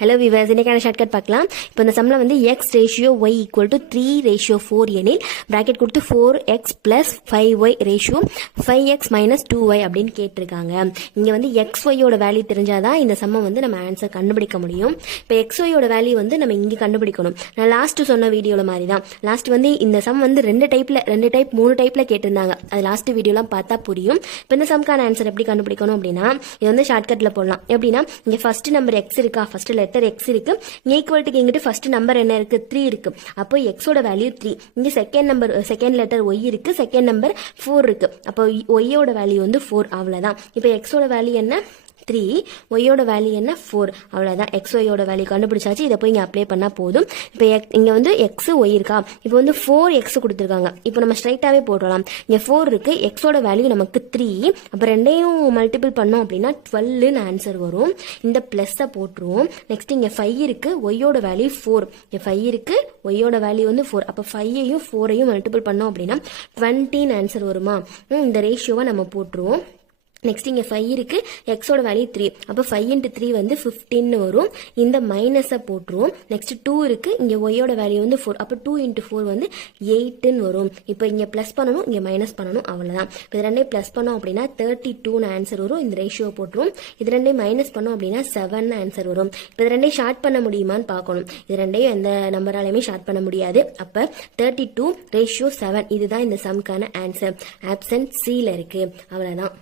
Hello viewers, இன்னைக்கான shortcut பார்க்கலாம். இப்போ இந்த சம்மில் வந்து x ratio y equal to 3:4 எனில் பிராக்கெட் கொடுத்து 4x + 5y ratio 5x - 2y அப்படின்னு கேட்டிருக்காங்க. இங்கே வந்து XYயோட வேல்யூ தெரிஞ்சாதான் இந்த சம்மை வந்து நம்ம ஆன்சர் கண்டுபிடிக்க முடியும். இப்போ XYயோட வேல்யூ வந்து நம்ம இங்கே கண்டுபிடிக்கணும். நான் லாஸ்ட் சொன்ன வீடியோவில் மாதிரி தான். லாஸ்ட் வந்து இந்த சம் வந்து 2 டைப் 3 டைப்பில் கேட்டிருந்தாங்க. அது லாஸ்ட் வீடியோலாம் பார்த்தா புரியும். இப்போ இந்த சம்க்கான ஆன்சர் எப்படி கண்டுபிடிக்கணும் அப்படின்னா, இது வந்து ஷார்ட்கட்டில் போடலாம். எப்படின்னா, இங்கே ஃபர்ஸ்ட் நம்பர் எக்ஸ் இருக்கா, ஃபர்ஸ்ட் லெட்டர் எக்ஸ் இருக்கு. ஈக்குவல்ட்டுக்கு இங்கிட்டு ஃபர்ஸ்ட் நம்பர் என்ன இருக்கு, 3 இருக்கு. அப்போ எக்ஸோட வேல்யூ 3. இங்க செகண்ட் லெட்டர் ஒய் இருக்கு, செகண்ட் நம்பர் 4 இருக்கு. அப்போ ஒய்யோட வேல்யூ வந்து 4. அவ்வளவுதான். இப்போ எக்ஸோட வேல்யூ என்ன 3, ஒய்யோட வேல்யூ என்ன 4. அவ்வளோதான். XYயோட வேல்யூ கண்டுபிடிச்சாச்சு. இதை போய் இங்கே அப்ளை பண்ணால் போதும். இப்போ இங்கே வந்து எக்ஸ் ஒய் இருக்கா, இப்போ வந்து 4x கொடுத்துருக்காங்க. இப்போ நம்ம ஸ்ட்ரைட்டாகவே போடலாம். இங்கே 4 இருக்கு, எக்ஸோட வேல்யூ நமக்கு 3. அப்போ ரெண்டையும் மல்டிபிள் பண்ணோம் அப்படின்னா 12ன்னு ஆன்சர் வரும். இந்த ப்ளஸ்ஸை போட்டுருவோம். நெக்ஸ்ட் இங்கே 5 இருக்கு, ஒய்யோட வேல்யூ 4. இங்கே 5 இருக்கு, ஒய்யோட வேல்யூ வந்து 4. அப்போ 5ஐயும் 4ஐயும் மல்டிபிள் பண்ணோம் அப்படின்னா 20ன்னு ஆன்சர் வருமா. இந்த ரேஷியோவை நம்ம போட்டுருவோம். நெக்ஸ்ட் இங்கே 5 இருக்கு, எக்ஸோட வேல்யூ 3. அப்போ 5 × 3 வந்து 15 வரும். இந்த மைனஸை போட்டுருவோம். நெக்ஸ்ட் 2 இருக்கு, இங்கே ஒய்யோட வேல்யூ வந்து 4. அப்போ 2 × 4 வந்து 8ன்னு வரும். இப்போ இங்கே ப்ளஸ் பண்ணணும், இங்கே மைனஸ் பண்ணணும். அவ்வளோதான். இப்போ இது ரெண்டையும் ப்ளஸ் பண்ணோம் அப்படின்னா 32ன்னு ஆன்சர் வரும். இந்த ரேஷியோ போட்டுருவோம். இது ரெண்டையும் மைனஸ் பண்ணோம் அப்படின்னா 7ன்னு ஆன்சர் வரும். இப்போ இது ரெண்டையும் ஷார்ட் பண்ண முடியுமான்னு பார்க்கணும். இது ரெண்டையும் எந்த நம்பராலையுமே ஷார்ட் பண்ண முடியாது. அப்போ 32:7 இதுதான் இந்த சம்க்கான ஆன்சர். ஆப்ஷன் C ல இருக்கு. அவ்வளோதான்.